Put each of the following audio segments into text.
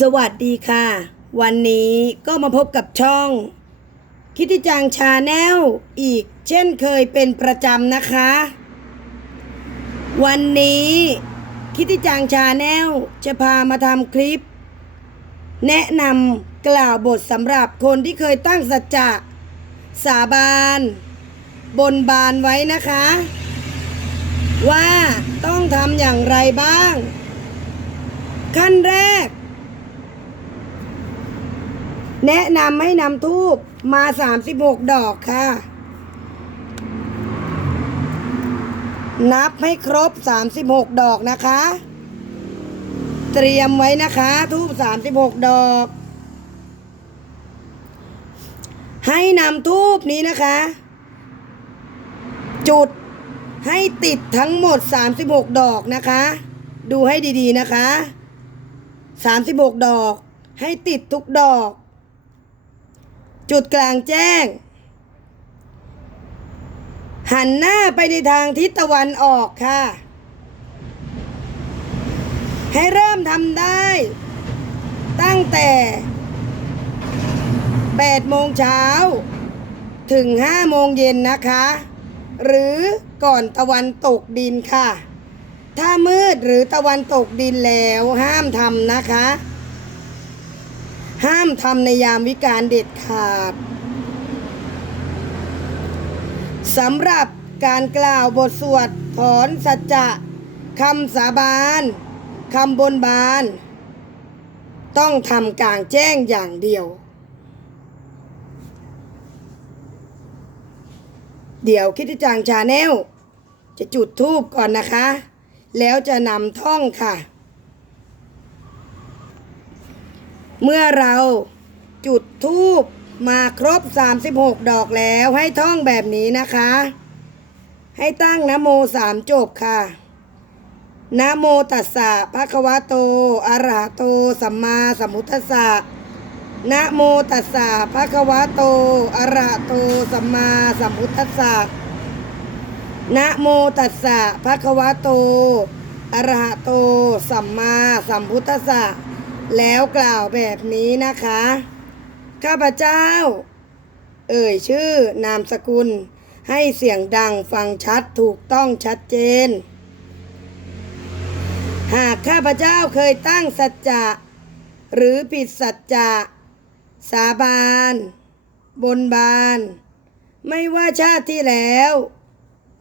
สวัสดีค่ะ วันนี้ก็มาพบกับช่อง คิดที่จังชาแนลอีกเช่นเคยเป็นประจำนะคะ วันนี้ คิดที่จังชาแนลจะพามาทำคลิป แนะนำกล่าวบทสำหรับคนที่เคยตั้งสัจจะสาบาน บนบานไว้นะคะ ว่าต้องทำอย่างไรบ้าง ขั้นแรก แนะนำให้นำทูบมา36ดอกค่ะ นับให้ครบ36ดอกนะคะ เตรียมไว้นะคะทูบ36ดอก ให้นำทูบนี้นะคะ จุดให้ติดทั้งหมด 36 ดอกนะคะ ดูให้ดีๆนะคะ 36 ดอก ให้ติดทุกดอก จุดกลางแจ้ง หันหน้าไปในทางทิศตะวันออกค่ะ ให้เริ่มทำได้ ตั้งแต่8โมงเช้าถึง5โมงเย็นนะคะ หรือก่อนตะวันตกดินค่ะ ถ้ามืดหรือตะวันตกดินแล้วห้ามทำนะคะ ห้ามทำในยามวิการเด็ดขาดสำหรับการกล่าวบทสวดถอนสัจจะคำสาบานคำบนบาน ต้องทำกลางแจ้งอย่างเดียว เดี๋ยวคิดจางชาแนลจะจุดทูบก่อนนะคะ แล้วจะนำท่องค่ะ เมื่อเราจุดทูบมาครบ 36 ดอกแล้วให้ท่องแบบนี้นะคะ ให้ตั้งนะโมสามจบค่ะนะโมตัสสะภะคะวะโตอะระหะโต สัมมาสัมพุทธัสสะนะโมตัสสะภะคะวะโตอะระหะโต สัมมาสัมพุทธัสสะนะโมตัสสะภะคะวะโตอะระหะโต สัมมาสัมพุทธัสสะ แล้วกล่าวแบบนี้นะคะ ข้าพเจ้า เอ่ยชื่อนามสกุล ให้เสียงดังฟังชัดถูกต้องชัดเจน หากข้าพเจ้าเคยตั้งสัจจะ หรือผิดสัจจะสาบาน บนบาน ไม่ว่าชาติที่แล้ว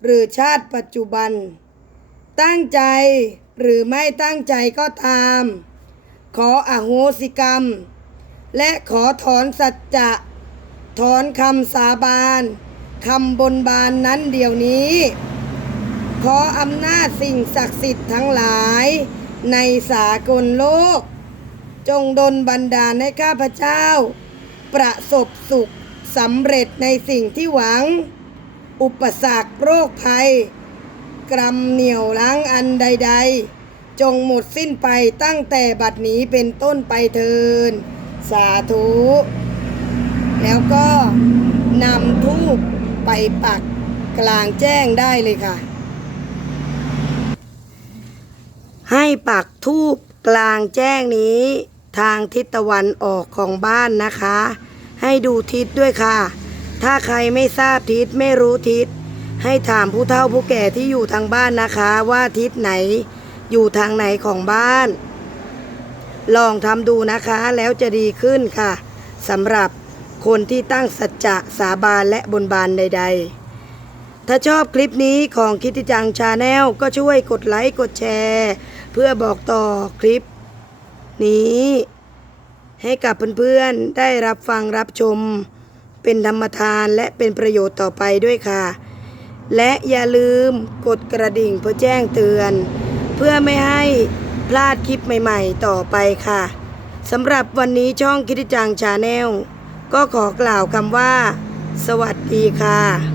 หรือชาติปัจจุบัน ตั้งใจหรือไม่ตั้งใจก็ตาม ขออโหสิกรรม และขอถอนสัจจะถอนคำสาบานคำบนบานนั้นเดี๋ยวนี้ ขออำนาจสิ่งศักดิ์สิทธิ์ทั้งหลาย ในสากลโลก จงดลบันดาลให้ข้าพเจ้า ประสบสุขสำเร็จในสิ่งที่หวัง อุปสรรคโรคภัย กรรมเหนี่ยวล้างอันใด ๆ จงหมดสิ้นไปตั้งแต่บัดนี้เป็นต้นไปเทิน สาธุ แล้วก็นำทูบไปปักกลางแจ้งได้เลยค่ะ ให้ปักทูบกลางแจ้งนี้ทางทิศตะวันออกของบ้านนะคะ ให้ดูทิศด้วยค่ะ ถ้าใครไม่ทราบทิศไม่รู้ทิศ ให้ถามผู้เฒ่าผู้แก่ที่อยู่ทางบ้านนะคะว่าทิศไหน อยู่ทางไหนของบ้าน ลองทำดูนะคะแล้วจะดีขึ้นค่ะสำหรับคนที่ตั้งสัจจะสาบานและบนบานใด ๆ ถ้าชอบคลิปนี้ของคิดที่จังชาแนลก็ช่วยกดไลค์กดแชร์ เพื่อบอกต่อคลิป นี้ ให้กับเพื่อนๆได้รับฟังรับชม เป็นธรรมทานและเป็นประโยชน์ต่อไปด้วยค่ะ และอย่าลืมกดกระดิ่งเพื่อแจ้งเตือน พื่อไม่ให้พลาดคลิปใหม่ๆต่อไปค่ะสำหรับวันนี้ช่องคิดจังชาแนลก็ขอกล่าวคำว่า สวัสดีค่ะ